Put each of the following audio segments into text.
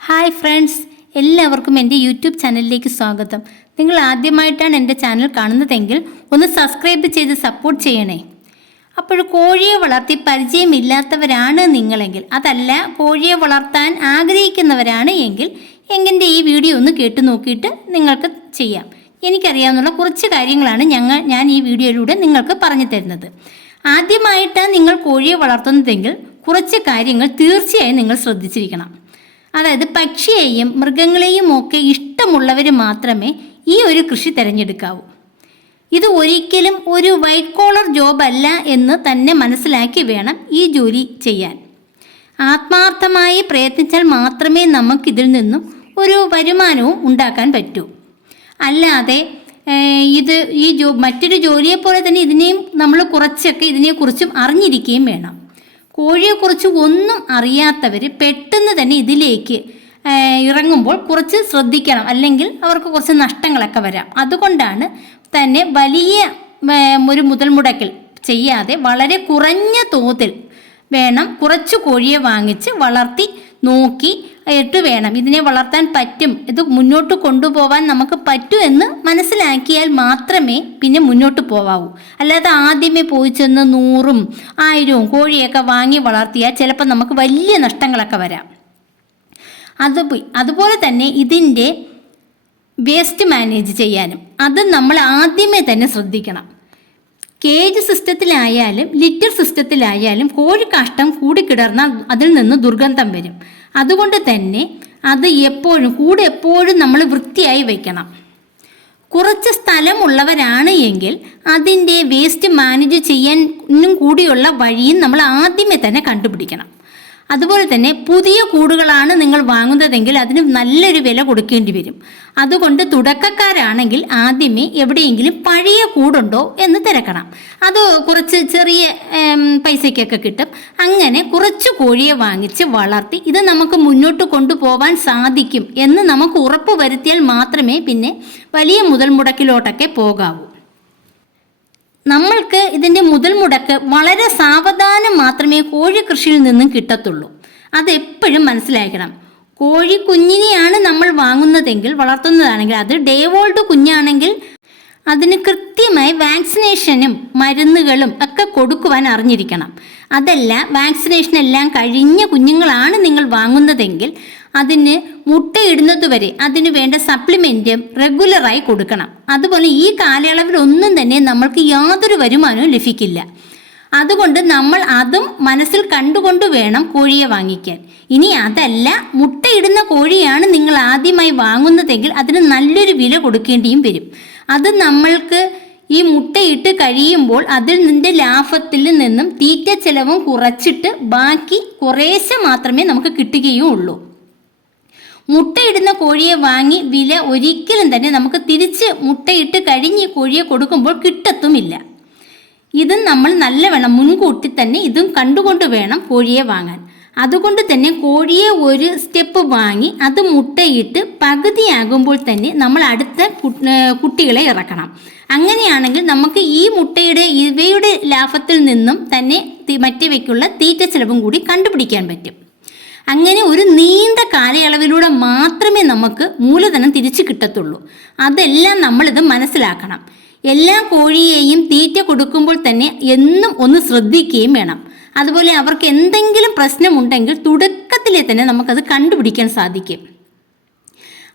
Hi friends, എല്ലാവർക്കും എൻ്റെ YouTube ചാനലിലേക്ക് സ്വാഗതം. നിങ്ങൾ ആദ്യമായിട്ടാണ് എൻ്റെ ചാനൽ കാണുന്നതെങ്കിൽ ഒന്ന് സബ്സ്ക്രൈബ് ചെയ്ത് സപ്പോർട്ട് ചെയ്യണേ. അപ്പോൾ കോഴിയെ വളർത്തി പരിചയമില്ലാത്തവരാണ് നിങ്ങളെങ്കിൽ, അതല്ല കോഴിയെ വളർത്താൻ ആഗ്രഹിക്കുന്നവരാണ് എങ്കിൽ എൻ്റെ ഈ വീഡിയോ ഒന്ന് കേട്ടു നോക്കിയിട്ട് നിങ്ങൾക്ക് ചെയ്യാം. എനിക്കറിയാവുന്ന കുറച്ച് കാര്യങ്ങളാണ് ഞാൻ ഈ വീഡിയോയിലൂടെ നിങ്ങൾക്ക് പറഞ്ഞു തരുന്നത്. ആദ്യമായിട്ടാണ് നിങ്ങൾ കോഴിയെ വളർത്തുന്നതെങ്കിൽ കുറച്ച് കാര്യങ്ങൾ തീർച്ചയായും നിങ്ങൾ ശ്രദ്ധിച്ചിരിക്കണം. അതായത് പക്ഷിയെയും മൃഗങ്ങളെയും ഒക്കെ ഇഷ്ടമുള്ളവർ മാത്രമേ ഈ ഒരു കൃഷി തിരഞ്ഞെടുക്കാവൂ. ഇത് ഒരിക്കലും ഒരു വൈറ്റ് കോളർ ജോബ് അല്ല എന്ന് തന്നെ മനസ്സിലാക്കി വേണം ഈ ജോലി ചെയ്യാൻ. ആത്മാർത്ഥമായി പ്രയത്നിച്ചാൽ മാത്രമേ നമുക്കിതിൽ നിന്നും ഒരു വരുമാനവും ഉണ്ടാക്കാൻ പറ്റൂ. അല്ലാതെ മറ്റൊരു ജോലിയെപ്പോലെ തന്നെ ഇതിനെയും നമ്മൾ കുറച്ചൊക്കെ ഇതിനെക്കുറിച്ചും അറിഞ്ഞിരിക്കുകയും വേണം. കോഴിയെക്കുറിച്ച് ഒന്നും അറിയാത്തവർ പെട്ടെന്ന് തന്നെ ഇതിലേക്ക് ഇറങ്ങുമ്പോൾ കുറച്ച് ശ്രദ്ധിക്കണം, അല്ലെങ്കിൽ അവർക്ക് കുറച്ച് നഷ്ടങ്ങളൊക്കെ വരാം. അതുകൊണ്ടാണ് തന്നെ വലിയ ഒരു മുതൽ മുടക്കൽ ചെയ്യാതെ വളരെ കുറഞ്ഞ തോതിൽ വേണം കുറച്ച് കോഴിയെ വാങ്ങിച്ച് വളർത്തി നോക്കി വേണം ഇതിനെ വളർത്താൻ പറ്റും, ഇത് മുന്നോട്ട് കൊണ്ടുപോകാൻ നമുക്ക് പറ്റും എന്ന് മനസ്സിലാക്കിയാൽ മാത്രമേ പിന്നെ മുന്നോട്ട് പോവാവൂ. അല്ലാതെ ആദ്യമേ പോയി ചെന്ന് 100ഉം 1000ഉം കോഴിയൊക്കെ വാങ്ങി വളർത്തിയാൽ ചിലപ്പോൾ നമുക്ക് വലിയ നഷ്ടങ്ങളൊക്കെ വരാം. അതുപോലെ തന്നെ ഇതിൻ്റെ വേസ്റ്റ് മാനേജ് ചെയ്യാനും അത് നമ്മൾ ആദ്യമേ തന്നെ ശ്രദ്ധിക്കണം. കേജ് സിസ്റ്റത്തിലായാലും ലിറ്റർ സിസ്റ്റത്തിലായാലും കോഴിക്കാഷ്ടം കൂടിക്കിടർന്നാൽ അതിൽ നിന്ന് ദുർഗന്ധം വരും. അതുകൊണ്ട് തന്നെ അത് എപ്പോഴും നമ്മൾ വൃത്തിയായി വയ്ക്കണം. കുറച്ച് സ്ഥലമുള്ളവരാണ് എങ്കിൽ അതിൻ്റെ വേസ്റ്റ് മാനേജ് ചെയ്യാനും കൂടിയുള്ള വഴിയും നമ്മൾ ആദ്യമേ തന്നെ കണ്ടുപിടിക്കണം. അതുപോലെ തന്നെ പുതിയ കൂടുകളാണ് നിങ്ങൾ വാങ്ങുന്നതെങ്കിൽ അതിന് നല്ലൊരു വില കൊടുക്കേണ്ടി വരും. അതുകൊണ്ട് തുടക്കക്കാരാണെങ്കിൽ ആദ്യമേ എവിടെയെങ്കിലും പഴയ കൂടുണ്ടോ എന്ന് തിരക്കണം. അത് കുറച്ച് ചെറിയ പൈസയ്ക്കൊക്കെ കിട്ടും. അങ്ങനെ കുറച്ച് കോഴിയെ വാങ്ങിച്ച് വളർത്തി ഇത് നമുക്ക് മുന്നോട്ട് കൊണ്ടുപോകാൻ സാധിക്കും എന്ന് നമുക്ക് ഉറപ്പ് വരുത്തിയാൽ മാത്രമേ പിന്നെ വലിയ മുതൽ മുടക്കിലോട്ടൊക്കെ പോകാവൂ. നമ്മൾക്ക് ഇതിൻ്റെ മുതൽ മുടക്ക് വളരെ സാവധാനം മാത്രമേ കോഴി കൃഷിയിൽ നിന്നും കിട്ടത്തുള്ളൂ. അതെപ്പോഴും മനസ്സിലാക്കണം. കോഴി കുഞ്ഞിനെയാണ് നമ്മൾ വാങ്ങുന്നതെങ്കിൽ, വളർത്തുന്നതാണെങ്കിൽ, അത് ഡേ ഓൾഡ് കുഞ്ഞാണെങ്കിൽ അതിന് കൃത്യമായി വാക്സിനേഷനും മരുന്നുകളും ഒക്കെ കൊടുക്കുവാൻ അറിഞ്ഞിരിക്കണം. അതല്ല, വാക്സിനേഷൻ എല്ലാം കഴിഞ്ഞ കുഞ്ഞുങ്ങളാണ് നിങ്ങൾ വാങ്ങുന്നതെങ്കിൽ അതിന് മുട്ടയിടുന്നത് വരെ അതിന് വേണ്ട സപ്ലിമെൻറ്റും റെഗുലറായി കൊടുക്കണം. അതുപോലെ ഈ കാലയളവിൽ ഒന്നും തന്നെ നമ്മൾക്ക് യാതൊരു വരുമാനവും ലഭിക്കില്ല. അതുകൊണ്ട് നമ്മൾ അതും മനസ്സിൽ കണ്ടുകൊണ്ട് വേണം കോഴിയെ വാങ്ങിക്കാൻ. ഇനി അതല്ല, മുട്ടയിടുന്ന കോഴിയാണ് നിങ്ങൾ ആദ്യമായി വാങ്ങുന്നതെങ്കിൽ അതിന് നല്ലൊരു വില കൊടുക്കേണ്ടിയും വരും. അത് നമ്മൾക്ക് ഈ മുട്ടയിട്ട് കഴിയുമ്പോൾ അതിൽ നിന്റെ ലാഭത്തിൽ നിന്നും തീറ്റ ചെലവും കുറച്ചിട്ട് ബാക്കി കുറേശ്ശെ മാത്രമേ നമുക്ക് കിട്ടുകയും ഉള്ളൂ. മുട്ടയിടുന്ന കോഴിയെ വാങ്ങി വില ഒരിക്കലും തന്നെ നമുക്ക് തിരിച്ച് മുട്ടയിട്ട് കഴിഞ്ഞ് കോഴിയെ കൊടുക്കുമ്പോൾ കിട്ടത്തുമില്ല. ഇതും നമ്മൾ നല്ലവണ്ണം മുൻകൂട്ടി തന്നെ ഇതും കണ്ടുകൊണ്ട് വേണം കോഴിയെ വാങ്ങാൻ. അതുകൊണ്ട് തന്നെ കോഴിയെ ഒരു സ്റ്റെപ്പ് വാങ്ങി അത് മുട്ടയിട്ട് പകുതിയാകുമ്പോൾ തന്നെ നമ്മൾ അടുത്ത കുട്ടികളെ ഇറക്കണം. അങ്ങനെയാണെങ്കിൽ നമുക്ക് ഈ ഇവയുടെ ലാഭത്തിൽ നിന്നും തന്നെ മറ്റവയ്ക്കുള്ള തീറ്റ ചെലവും കൂടി കണ്ടുപിടിക്കാൻ പറ്റും. അങ്ങനെ ഒരു നീണ്ട കാലയളവിലൂടെ മാത്രമേ നമുക്ക് മൂലധനം തിരിച്ചു കിട്ടത്തുള്ളൂ. അതെല്ലാം നമ്മളിത് മനസ്സിലാക്കണം. എല്ലാ കോഴിയെയും തീറ്റ കൊടുക്കുമ്പോൾ തന്നെ എന്നും ഒന്ന് ശ്രദ്ധിക്കുകയും വേണം. അതുപോലെ അവർക്ക് എന്തെങ്കിലും പ്രശ്നമുണ്ടെങ്കിൽ തുടക്കത്തിലെ തന്നെ നമുക്കത് കണ്ടുപിടിക്കാൻ സാധിക്കും.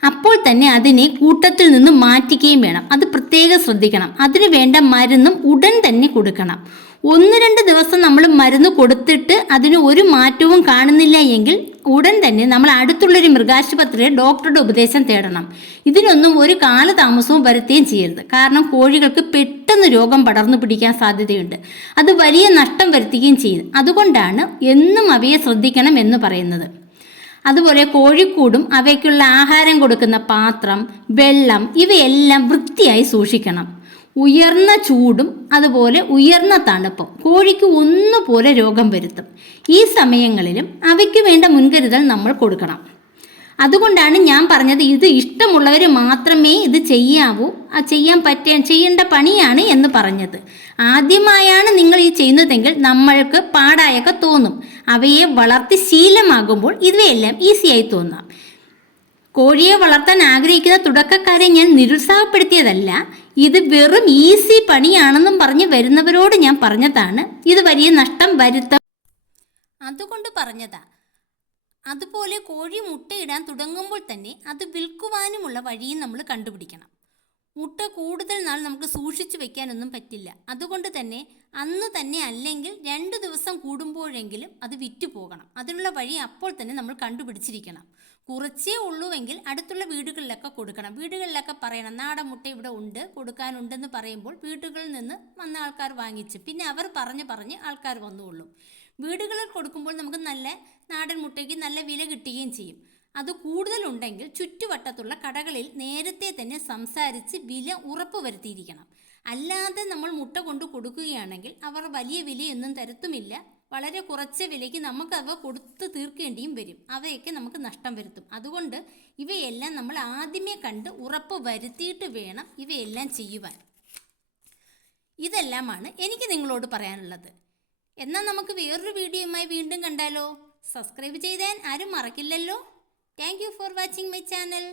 അപ്പോൾ തന്നെ അതിനെ കൂട്ടത്തിൽ നിന്ന് മാറ്റിക്കുകയും വേണം. അത് പ്രത്യേകം ശ്രദ്ധിക്കണം. അതിന് വേണ്ട മരുന്നും ഉടൻ തന്നെ കൊടുക്കണം. 1-2 ദിവസം നമ്മൾ മരുന്ന് കൊടുത്തിട്ട് അതിന് ഒരു മാറ്റവും കാണുന്നില്ല എങ്കിൽ ഉടൻ തന്നെ നമ്മൾ അടുത്തുള്ളൊരു മൃഗാശുപത്രിയിൽ ഡോക്ടറുടെ ഉപദേശം തേടണം. ഇതിനൊന്നും ഒരു കാലതാമസവും വരുത്തുകയും ചെയ്യരുത്. കാരണം കോഴികൾക്ക് പെട്ടെന്ന് രോഗം പടർന്നു പിടിക്കാൻ സാധ്യതയുണ്ട്. അത് വലിയ നഷ്ടം വരുത്തുകയും ചെയ്യും. അതുകൊണ്ടാണ് എന്നും അവയെ ശ്രദ്ധിക്കണം എന്ന് പറയുന്നത്. അതുപോലെ കോഴിക്കൂടും അവയ്ക്കുള്ള ആഹാരം കൊടുക്കുന്ന പാത്രം, വെള്ളം ഇവയെല്ലാം വൃത്തിയായി സൂക്ഷിക്കണം. ഉയർന്ന ചൂടും അതുപോലെ ഉയർന്ന തണുപ്പും കോഴിക്ക് ഒന്നുപോലെ രോഗം വരുത്തും. ഈ സമയങ്ങളിലും അവയ്ക്ക് വേണ്ട മുൻകരുതൽ നമ്മൾ കൊടുക്കണം. അതുകൊണ്ടാണ് ഞാൻ പറഞ്ഞത് ഇത് ഇഷ്ടമുള്ളവർ മാത്രമേ ഇത് ചെയ്യാവൂ, ചെയ്യേണ്ട പണിയാണ് എന്ന് പറഞ്ഞത്. ആദ്യമായാണ് നിങ്ങൾ ഈ ചെയ്യുന്നതെങ്കിൽ നമ്മൾക്ക് പാടായൊക്കെ തോന്നും. അവയെ വളർത്തി ശീലമാകുമ്പോൾ ഇവയെല്ലാം ഈസിയായി തോന്നാം. കോഴിയെ വളർത്താൻ ആഗ്രഹിക്കുന്ന തുടക്കക്കാരെ ഞാൻ നിരുത്സാഹപ്പെടുത്തിയതല്ല. ഇത് വെറും ഈസി പണിയാണെന്നും പറഞ്ഞ് വരുന്നവരോട് ഞാൻ പറഞ്ഞതാണ്. ഇത് വലിയ നഷ്ടം വരുത്താം, അതുകൊണ്ട് പറഞ്ഞതാ. അതുപോലെ കോഴി മുട്ടയിടാൻ തുടങ്ങുമ്പോൾ തന്നെ അത് വിൽക്കുവാനുമുള്ള വഴിയും നമ്മൾ കണ്ടുപിടിക്കണം. മുട്ട കൂടുതൽ നാൾ നമുക്ക് സൂക്ഷിച്ചു വെക്കാനൊന്നും പറ്റില്ല. അതുകൊണ്ട് തന്നെ അന്ന് തന്നെ അല്ലെങ്കിൽ 2 ദിവസം കൂടുമ്പോഴെങ്കിലും അത് വിറ്റു പോകണം. അതിനുള്ള വഴി അപ്പോൾ തന്നെ നമ്മൾ കണ്ടുപിടിച്ചിരിക്കണം. കുറച്ചേ ഉള്ളൂവെങ്കിൽ അടുത്തുള്ള വീടുകളിലൊക്കെ കൊടുക്കണം. വീടുകളിലൊക്കെ പറയണം നാടൻ മുട്ട ഇവിടെ ഉണ്ട്, കൊടുക്കാനുണ്ടെന്ന് പറയുമ്പോൾ വീടുകളിൽ നിന്ന് വന്ന ആൾക്കാർ വാങ്ങിച്ച് പിന്നെ അവർ പറഞ്ഞ് ആൾക്കാർ വന്നുകൊള്ളും. വീടുകളിൽ കൊടുക്കുമ്പോൾ നമുക്ക് നല്ല നാടൻ മുട്ടയ്ക്ക് നല്ല വില കിട്ടുകയും ചെയ്യും. അത് കൂടുതലുണ്ടെങ്കിൽ ചുറ്റുവട്ടത്തുള്ള കടകളിൽ നേരത്തെ തന്നെ സംസാരിച്ച് വില ഉറപ്പ് വരുത്തിയിരിക്കണം. അല്ലാതെ നമ്മൾ മുട്ട കൊണ്ട് കൊടുക്കുകയാണെങ്കിൽ അവർ വലിയ വിലയൊന്നും തരത്തുമില്ല. വളരെ കുറച്ച് വിലയ്ക്ക് നമുക്ക് അവ കൊടുത്ത് തീർക്കേണ്ടിയും വരും. അവയൊക്കെ നമുക്ക് നഷ്ടം വരുത്തും. അതുകൊണ്ട് ഇവയെല്ലാം നമ്മൾ ആദ്യമേ കണ്ട് ഉറപ്പ് വരുത്തിയിട്ട് വേണം ഇവയെല്ലാം ചെയ്യുവാൻ. ഇതെല്ലാമാണ് എനിക്ക് നിങ്ങളോട് പറയാനുള്ളത്. എന്നാൽ നമുക്ക് വേറൊരു വീഡിയോയുമായി വീണ്ടും കണ്ടാലോ? സബ്സ്ക്രൈബ് ചെയ്താൽ ആരും മറക്കില്ലല്ലോ. Thank you for watching my channel.